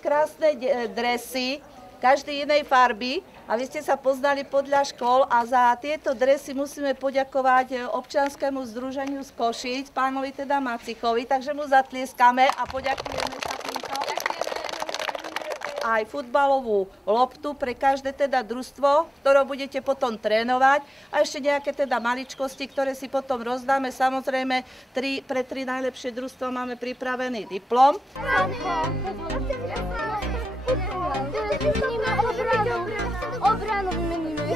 krásne dresy, každý inej farby a vy ste sa poznali podľa škôl a za tieto dresy musíme poďakovať občianskému združeniu z Košíc, pánovi teda Macichovi, takže mu zatlieskame a poďakujeme sa týmto. Aj futbalovú loptu pre každé teda družstvo, ktoré budete potom trénovať a ešte nejaké teda maličkosti, ktoré si potom rozdáme. Samozrejme, pre 3 najlepšie družstva máme pripravený diplom. Obranu vymeníme.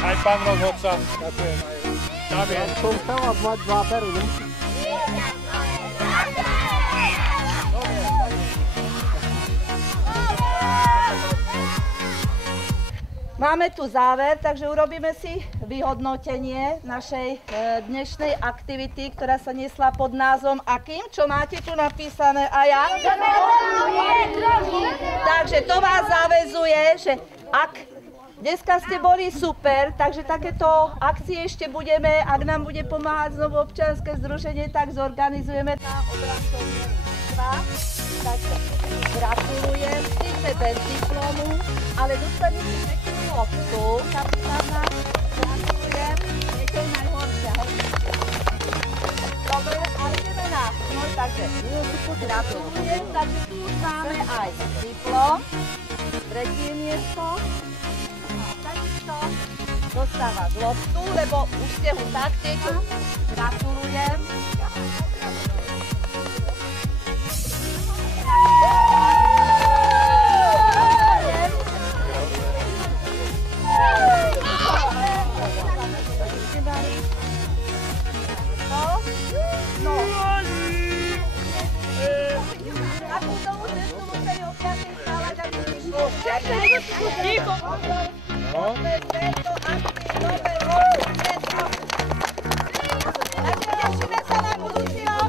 Aj pán rozhodca. Ďakujem. Tam je. Som chcel mať 2 pery, ne? Máme tu záver, takže urobíme si vyhodnotenie našej dnešnej aktivity, ktorá sa nesla pod názvom akým? Čo máte tu napísané? A ja? Takže to vás zaväzuje, že ak dneska ste boli super, takže takéto akcie ešte budeme, ak nám bude pomáhať znovu občianske združenie, tak zorganizujeme na obrancovne. Takže gratulujem, síce bez diplomu, ale dostanete peknú loptu, kapitána, gratulujem, je to najhoršia. Dobre, ale ideme na no, takže gratulujem, takže tu už máme aj diplom, 3. miesto, takisto dostávaš loptu, lebo už ste ho taktiež, gratulujem. Tešíme sa na budúci rok.